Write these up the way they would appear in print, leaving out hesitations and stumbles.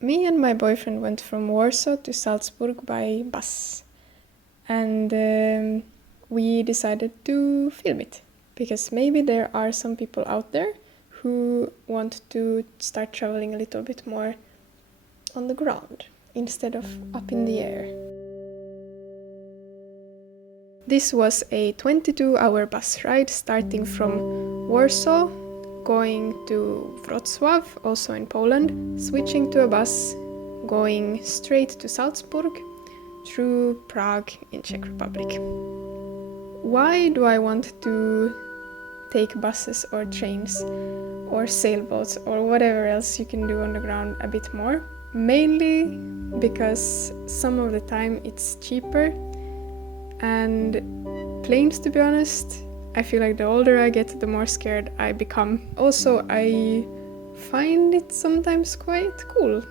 Me and my boyfriend went from Warsaw to Salzburg by bus. And we decided to film it. Because maybe there are some people out there who want to start traveling a little bit more on the ground instead of up in the air. This was a 22-hour bus ride starting from Warsaw, going to Wrocław, also in Poland, switching to a bus, going straight to Salzburg, through Prague in Czech Republic. Why do I want to take buses or trains or sailboats or whatever else you can do on the ground a bit more? Mainly because some of the time it's cheaper, and planes, to be honest, I feel like the older I get, the more scared I become. Also, I find it sometimes quite cool.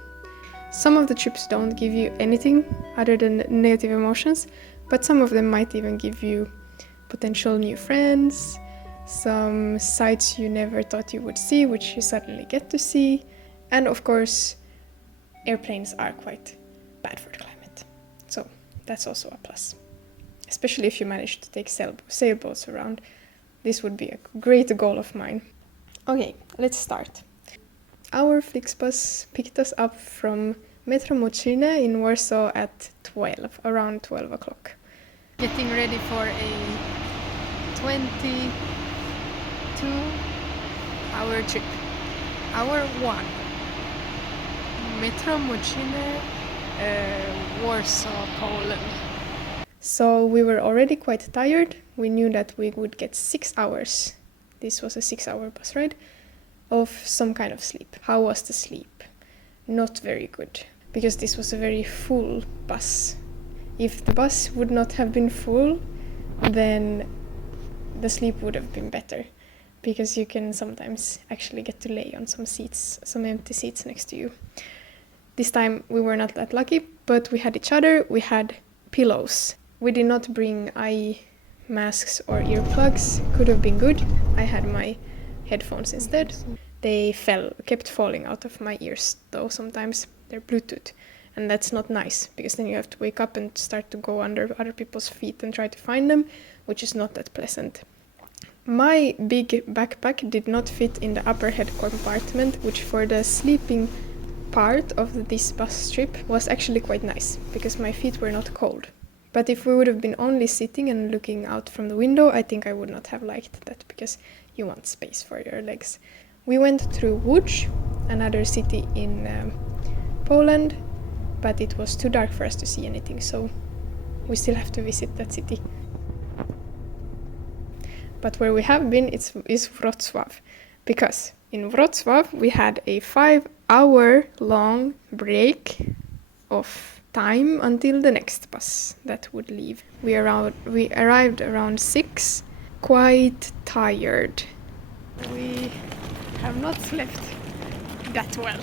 Some of the trips don't give you anything other than negative emotions, but some of them might even give you potential new friends, some sights you never thought you would see, which you suddenly get to see. And of course, airplanes are quite bad for the climate. So that's also a plus. Especially if you manage to take sailboats around. This would be a great goal of mine. Okay, let's start. Our flixbus picked us up from Metro Mocine in Warsaw at around 12 o'clock. Getting ready for a 22-hour trip. Hour 1. Metro Mocine, Warsaw, Poland. So we were already quite tired. We knew that we would get 6 hours. This was a 6-hour bus ride of some kind of sleep. How was the sleep? Not very good, because this was a very full bus. If the bus would not have been full, then the sleep would have been better, because you can sometimes actually get to lay on some seats, some empty seats next to you. This time we were not that lucky, but we had each other, we had pillows. We did not bring eye masks or earplugs. Could have been good. I had my headphones instead. They kept falling out of my ears though sometimes. They're Bluetooth, and that's not nice, because then you have to wake up and start to go under other people's feet and try to find them, which is not that pleasant. My big backpack did not fit in the upper head compartment, which for the sleeping part of this bus trip was actually quite nice, because my feet were not cold. But if we would have been only sitting and looking out from the window, I think I would not have liked that, because you want space for your legs. We went through Łódź, another city in Poland, but it was too dark for us to see anything, so we still have to visit that city. But where we have been is Wrocław, because in Wrocław we had a 5-hour long break of time until the next bus that would leave. We arrived around 6, quite tired. We have not slept that well.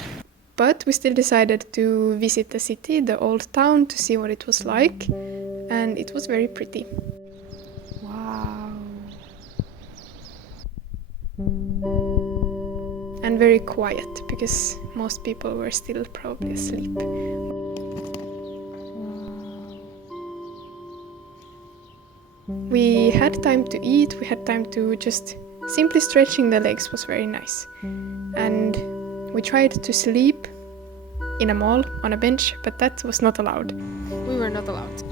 But we still decided to visit the city, the old town, to see what it was like, and it was very pretty. Wow. And very quiet, because most people were still probably asleep. We had time to eat, we had time to just simply stretching the legs was very nice. And we tried to sleep in a mall on a bench, but that was not allowed. We were not allowed.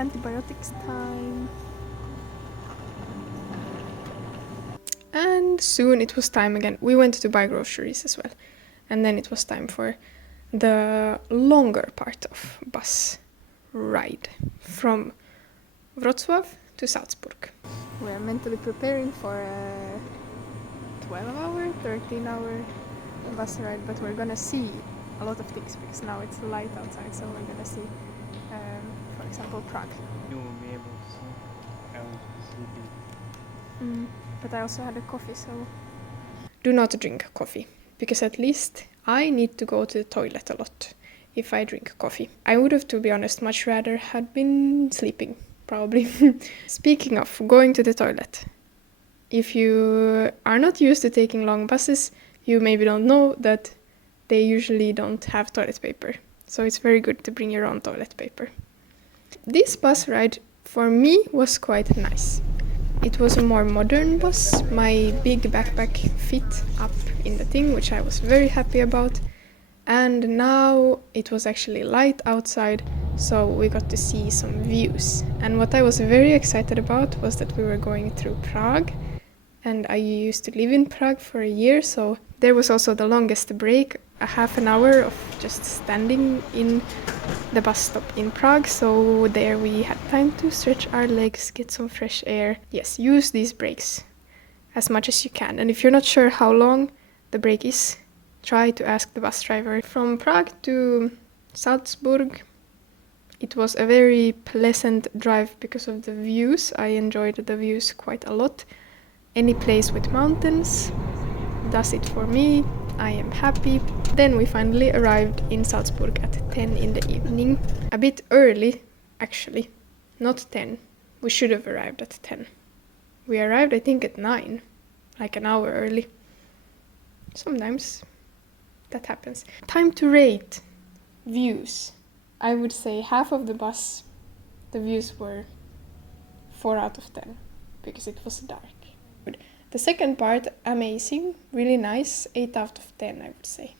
Antibiotics time. And soon it was time again. We went to buy groceries as well. And then it was time for the longer part of bus ride from Wrocław to Salzburg. We are mentally preparing for a 12-hour, 13-hour bus ride, but we're gonna see a lot of things, because now it's light outside, so we're gonna see, for example, Prague. You won't be able to see. I was sleeping. But I also had a coffee, so... Do not drink coffee, because at least I need to go to the toilet a lot if I drink coffee. I would have, to be honest, much rather had been sleeping, probably. Speaking of going to the toilet, If you are not used to taking long buses, you maybe don't know that they usually don't have toilet paper. So it's very good to bring your own toilet paper. This bus ride for me was quite nice. It was a more modern bus. My big backpack fit up in the thing, which I was very happy about. And now it was actually light outside, so we got to see some views. And what I was very excited about was that we were going through Prague. And I used to live in Prague for a year, so there was also the longest break, a half an hour of just standing in the bus stop in Prague. So there we had time to stretch our legs, get some fresh air. Yes, use these breaks as much as you can. And if you're not sure how long the break is, try to ask the bus driver. From Prague to Salzburg, it was a very pleasant drive because of the views. I enjoyed the views quite a lot. Any place with mountains does it for me. I am happy. Then we finally arrived in Salzburg at 10 in the evening. A bit early, actually. Not 10. We should have arrived at 10. We arrived, I think, at 9. Like an hour early. Sometimes that happens. Time to rate views. I would say half of the bus, the views were 4 out of 10. Because it was dark. The second part, amazing, really nice, 8 out of 10 I would say.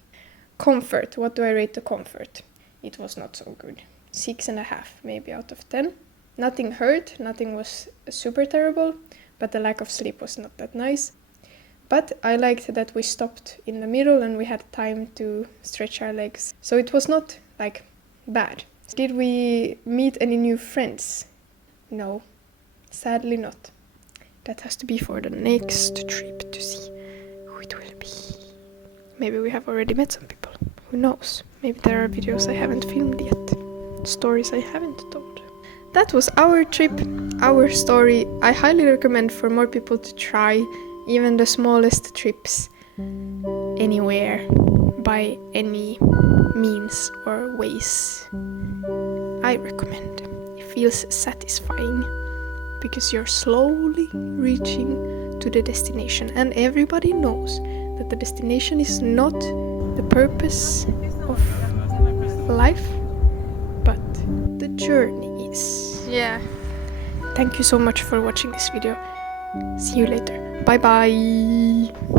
Comfort, what do I rate the comfort? It was not so good. 6.5 maybe out of 10. Nothing hurt, nothing was super terrible, but the lack of sleep was not that nice. But I liked that we stopped in the middle and we had time to stretch our legs. So it was not like bad. Did we meet any new friends? No, sadly not. That has to be for the next trip to see who it will be. Maybe we have already met some people. Who knows? Maybe there are videos I haven't filmed yet. Stories I haven't told. That was our trip, our story. I highly recommend for more people to try even the smallest trips anywhere by any means or ways. I recommend. It feels satisfying. Because you're slowly reaching to the destination, and everybody knows that the destination is not the purpose of life, but the journey is. Yeah. Thank you so much for watching this video. See you later. Bye bye.